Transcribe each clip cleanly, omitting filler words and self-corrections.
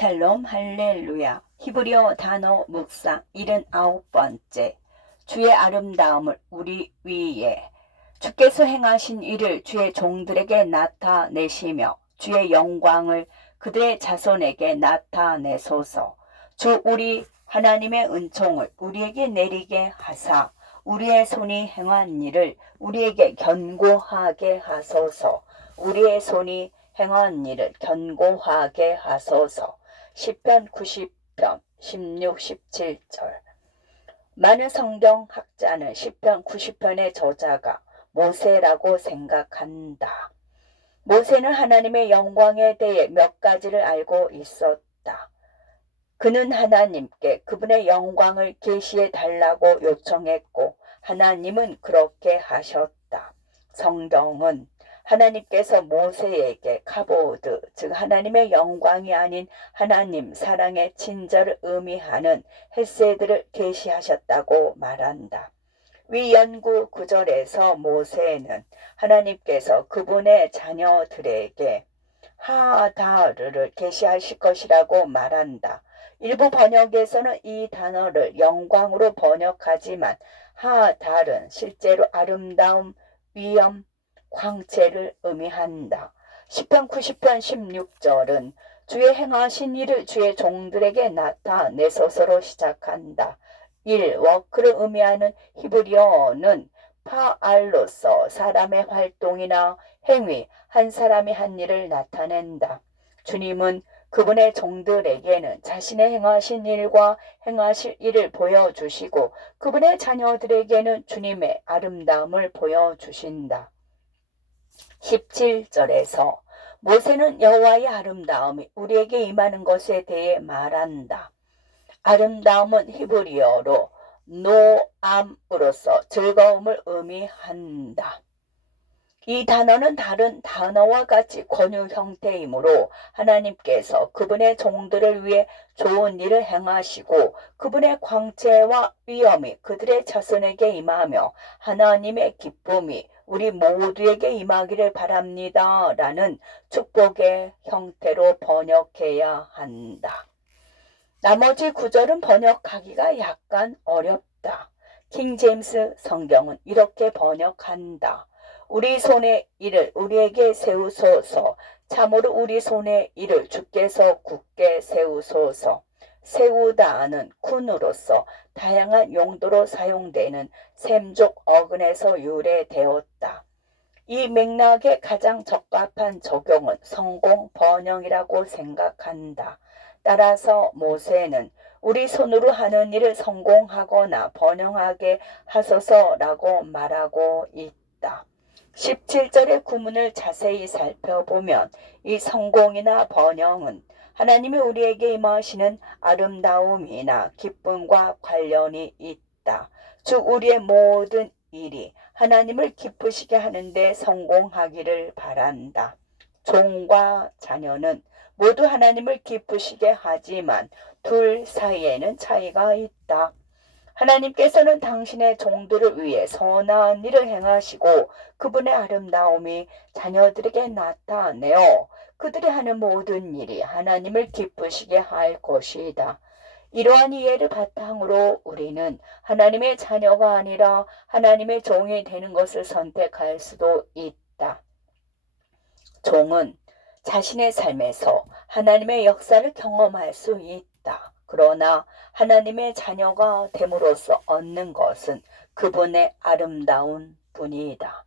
샬롬 할렐루야. 히브리어 단어 묵상 79번째. 주의 아름다움을 우리 위에. 주께서 행하신 일을 주의 종들에게 나타내시며 주의 영광을 그들의 자손에게 나타내소서. 주 우리 하나님의 은총을 우리에게 내리게 하사 우리의 손이 행한 일을 우리에게 견고하게 하소서. 우리의 손이 행한 일을 견고하게 하소서. 시편 90편 16, 17절. 많은 성경학자는 시편 90편의 저자가 모세라고 생각한다. 모세는 하나님의 영광에 대해 몇 가지를 알고 있었다. 그는 하나님께 그분의 영광을 계시해 달라고 요청했고 하나님은 그렇게 하셨다. 성경은 하나님께서 모세에게 카보드, 즉 하나님의 영광이 아닌 하나님 사랑의 친절을 의미하는 헤세드를 계시하셨다고 말한다. 위 연구 구절에서 모세는 하나님께서 그분의 자녀들에게 하다르를 계시하실 것이라고 말한다. 일부 번역에서는 이 단어를 영광으로 번역하지만 하달은 실제로 아름다움, 위엄, 광채를 의미한다. 시편 90편 16절은 주의 행하신 일을 주의 종들에게 나타내소서로 시작한다. 워크를 의미하는 히브리어는 파알로서 사람의 활동이나 행위, 한 사람이 한 일을 나타낸다. 주님은 그분의 종들에게는 자신의 행하신 일과 행하실 일을 보여주시고 그분의 자녀들에게는 주님의 아름다움을 보여주신다. 17절에서 모세는 여호와의 아름다움이 우리에게 임하는 것에 대해 말한다. 아름다움은 히브리어로 노암으로서 즐거움을 의미한다. 이 단어는 다른 단어와 같이 권유 형태이므로 하나님께서 그분의 종들을 위해 좋은 일을 행하시고 그분의 광채와 위엄이 그들의 자손에게 임하며 하나님의 기쁨이 우리 모두에게 임하기를 바랍니다. 라는 축복의 형태로 번역해야 한다. 나머지 구절은 번역하기가 약간 어렵다. 킹 제임스 성경은 이렇게 번역한다. 우리 손의 일을 우리에게 세우소서. 참으로 우리 손의 일을 주께서 굳게 세우소서. 세우다는 쿤으로서 다양한 용도로 사용되는 셈족 어근에서 유래되었다. 이 맥락에 가장 적합한 적용은 성공 번영이라고 생각한다. 따라서 모세는 우리 손으로 하는 일을 성공하거나 번영하게 하소서라고 말하고 있다. 17절의 구문을 자세히 살펴보면 이 성공이나 번영은 하나님이 우리에게 임하시는 아름다움이나 기쁨과 관련이 있다. 즉 우리의 모든 일이 하나님을 기쁘시게 하는데 성공하기를 바란다. 종과 자녀는 모두 하나님을 기쁘시게 하지만 둘 사이에는 차이가 있다. 하나님께서는 당신의 종들을 위해 선한 일을 행하시고 그분의 아름다움이 자녀들에게 나타내어 그들이 하는 모든 일이 하나님을 기쁘시게 할 것이다. 이러한 이해를 바탕으로 우리는 하나님의 자녀가 아니라 하나님의 종이 되는 것을 선택할 수도 있다. 종은 자신의 삶에서 하나님의 역사를 경험할 수 있다. 그러나 하나님의 자녀가 됨으로써 얻는 것은 그분의 아름다운 뿐이다.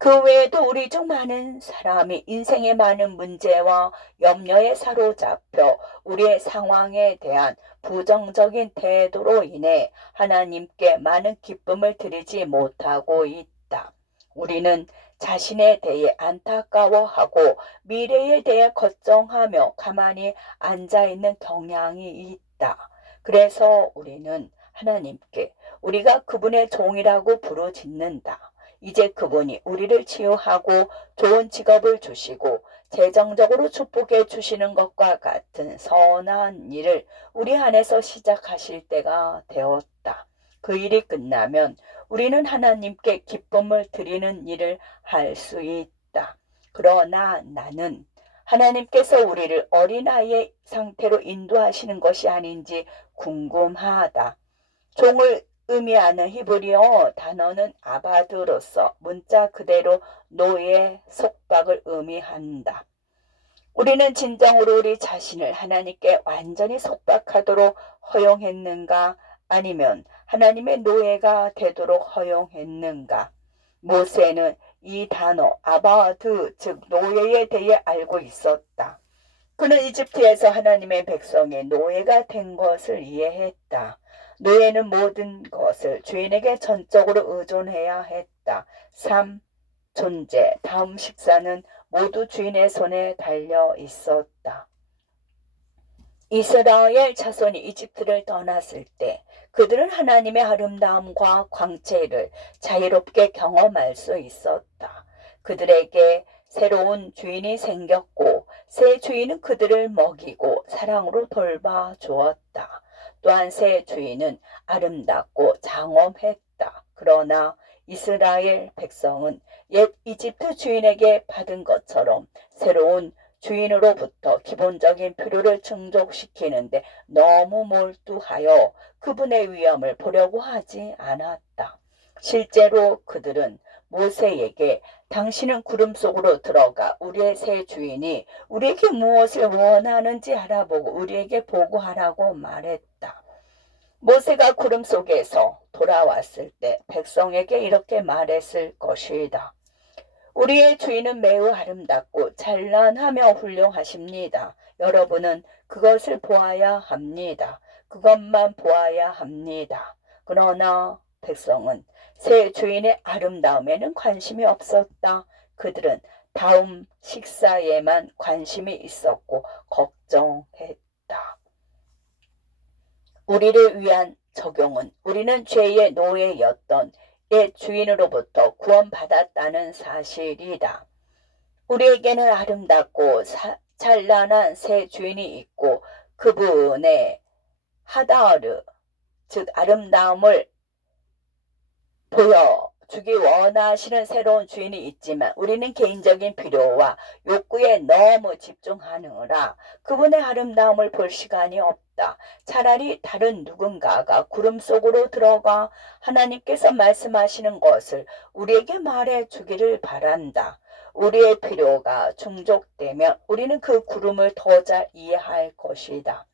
그 외에도 우리 중 많은 사람이 인생의 많은 문제와 염려에 사로잡혀 우리의 상황에 대한 부정적인 태도로 인해 하나님께 많은 기쁨을 드리지 못하고 있다. 우리는 자신에 대해 안타까워하고 미래에 대해 걱정하며 가만히 앉아있는 경향이 있다. 그래서 우리는 하나님께 우리가 그분의 종이라고 부르짖는다. 이제 그분이 우리를 치유하고 좋은 직업을 주시고 재정적으로 축복해 주시는 것과 같은 선한 일을 우리 안에서 시작하실 때가 되었다. 그 일이 끝나면 우리는 하나님께 기쁨을 드리는 일을 할 수 있다. 그러나 나는 하나님께서 우리를 어린아이의 상태로 인도하시는 것이 아닌지 궁금하다. 종을 의미하는 히브리어 단어는 아바드로서 문자 그대로 노예, 속박을 의미한다. 우리는 진정으로 우리 자신을 하나님께 완전히 속박하도록 허용했는가? 아니면 하나님의 노예가 되도록 허용했는가? 모세는 이 단어 아바드 즉 노예에 대해 알고 있었다. 그는 이집트에서 하나님의 백성의 노예가 된 것을 이해했다. 노예는 모든 것을 주인에게 전적으로 의존해야 했다. 3. 존재, 다음 식사는 모두 주인의 손에 달려 있었다. 이스라엘 자손이 이집트를 떠났을 때 그들은 하나님의 아름다움과 광채를 자유롭게 경험할 수 있었다. 그들에게 새로운 주인이 생겼고 새 주인은 그들을 먹이고 사랑으로 돌봐주었다. 또한 새 주인은 아름답고 장엄했다. 그러나 이스라엘 백성은 옛 이집트 주인에게 받은 것처럼 새로운 주인으로부터 기본적인 필요를 충족시키는데 너무 몰두하여 그분의 위엄을 보려고 하지 않았다. 실제로 그들은 모세에게 당신은 구름 속으로 들어가 우리의 새 주인이 우리에게 무엇을 원하는지 알아보고 우리에게 보고하라고 말했다. 모세가 구름 속에서 돌아왔을 때 백성에게 이렇게 말했을 것이다. 우리의 주인은 매우 아름답고 찬란하며 훌륭하십니다. 여러분은 그것을 보아야 합니다. 그것만 보아야 합니다. 그러나 백성은 새 주인의 아름다움에는 관심이 없었다. 그들은 다음 식사에만 관심이 있었고 걱정했다. 우리를 위한 적용은 우리는 죄의 노예였던 옛 주인으로부터 구원받았다는 사실이다. 우리에게는 아름답고 찬란한 새 주인이 있고 그분의 하다르 즉 아름다움을 보여주기 원하시는 새로운 주인이 있지만 우리는 개인적인 필요와 욕구에 너무 집중하느라 그분의 아름다움을 볼 시간이 없다. 차라리 다른 누군가가 구름 속으로 들어가 하나님께서 말씀하시는 것을 우리에게 말해주기를 바란다. 우리의 필요가 충족되면 우리는 그 구름을 더 잘 이해할 것이다.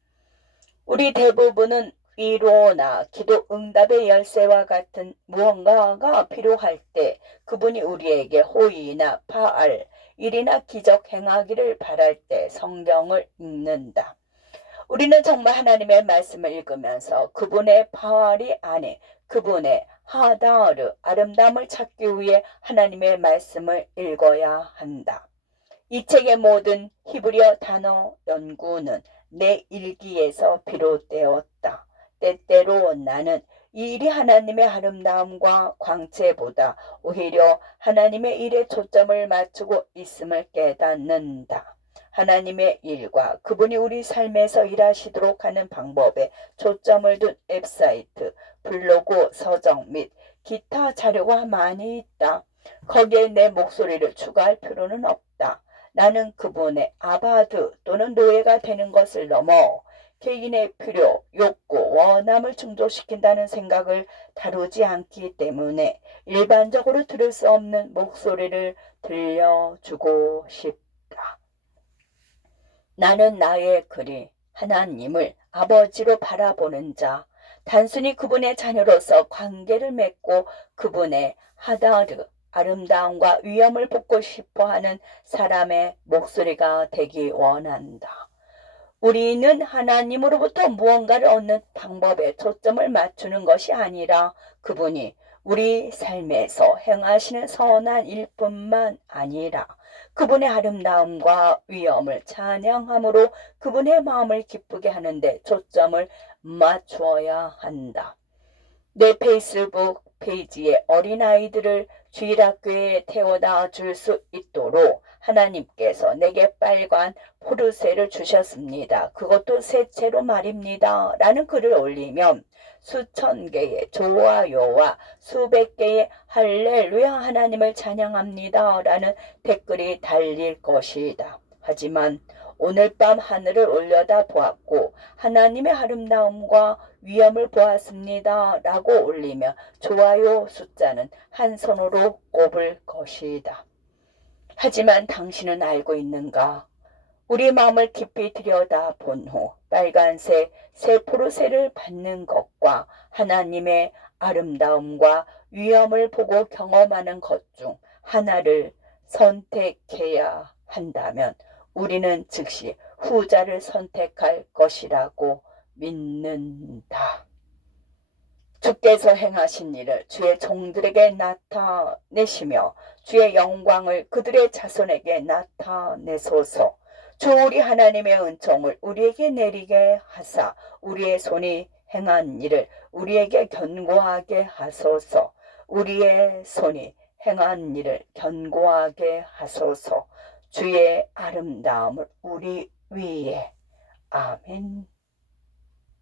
우리 대부분은 위로나 기도 응답의 열쇠와 같은 무언가가 필요할 때 그분이 우리에게 호의나 파알, 일이나 기적 행하기를 바랄 때 성경을 읽는다. 우리는 정말 하나님의 말씀을 읽으면서 그분의 파알이 아닌 그분의 하다르, 아름다움을 찾기 위해 하나님의 말씀을 읽어야 한다. 이 책의 모든 히브리어 단어 연구는 내 일기에서 비롯되었다. 때때로 나는 이 일이 하나님의 아름다움과 광채보다 오히려 하나님의 일에 초점을 맞추고 있음을 깨닫는다. 하나님의 일과 그분이 우리 삶에서 일하시도록 하는 방법에 초점을 둔 웹사이트, 블로그, 서적 및 기타 자료가 많이 있다. 거기에 내 목소리를 추가할 필요는 없다. 나는 그분의 아바드 또는 노예가 되는 것을 넘어 개인의 필요, 욕구, 원함을 충족시킨다는 생각을 다루지 않기 때문에 일반적으로 들을 수 없는 목소리를 들려주고 싶다. 나는 나의 글이 하나님을 아버지로 바라보는 자, 단순히 그분의 자녀로서 관계를 맺고 그분의 하다르, 아름다움과 위엄을 보고 싶어하는 사람의 목소리가 되기 원한다. 우리는 하나님으로부터 무언가를 얻는 방법에 초점을 맞추는 것이 아니라 그분이 우리 삶에서 행하시는 선한 일뿐만 아니라 그분의 아름다움과 위엄을 찬양함으로 그분의 마음을 기쁘게 하는데 초점을 맞추어야 한다. 내 페이스북 페이지에 어린아이들을 주일학교에 태워다 줄 수 있도록 하나님께서 내게 빨간 포르쉐를 주셨습니다. 그것도 새 채로 말입니다. 라는 글을 올리면 수천 개의 좋아요와 수백 개의 할렐루야 하나님을 찬양합니다. 라는 댓글이 달릴 것이다. 하지만 오늘 밤 하늘을 올려다 보았고 하나님의 아름다움과 위엄을 보았습니다. 라고 올리며 좋아요 숫자는 한 손으로 꼽을 것이다. 하지만 당신은 알고 있는가? 우리 마음을 깊이 들여다본 후 빨간색 세포르세를 받는 것과 하나님의 아름다움과 위엄을 보고 경험하는 것 중 하나를 선택해야 한다면 우리는 즉시 후자를 선택할 것이라고 믿는다. 주께서 행하신 일을 주의 종들에게 나타내시며 주의 영광을 그들의 자손에게 나타내소서. 주 우리 하나님의 은총을 우리에게 내리게 하사 우리의 손이 행한 일을 우리에게 견고하게 하소서. 우리의 손이 행한 일을 견고하게 하소서. 주의 아름다움을 우리 위에. 아멘.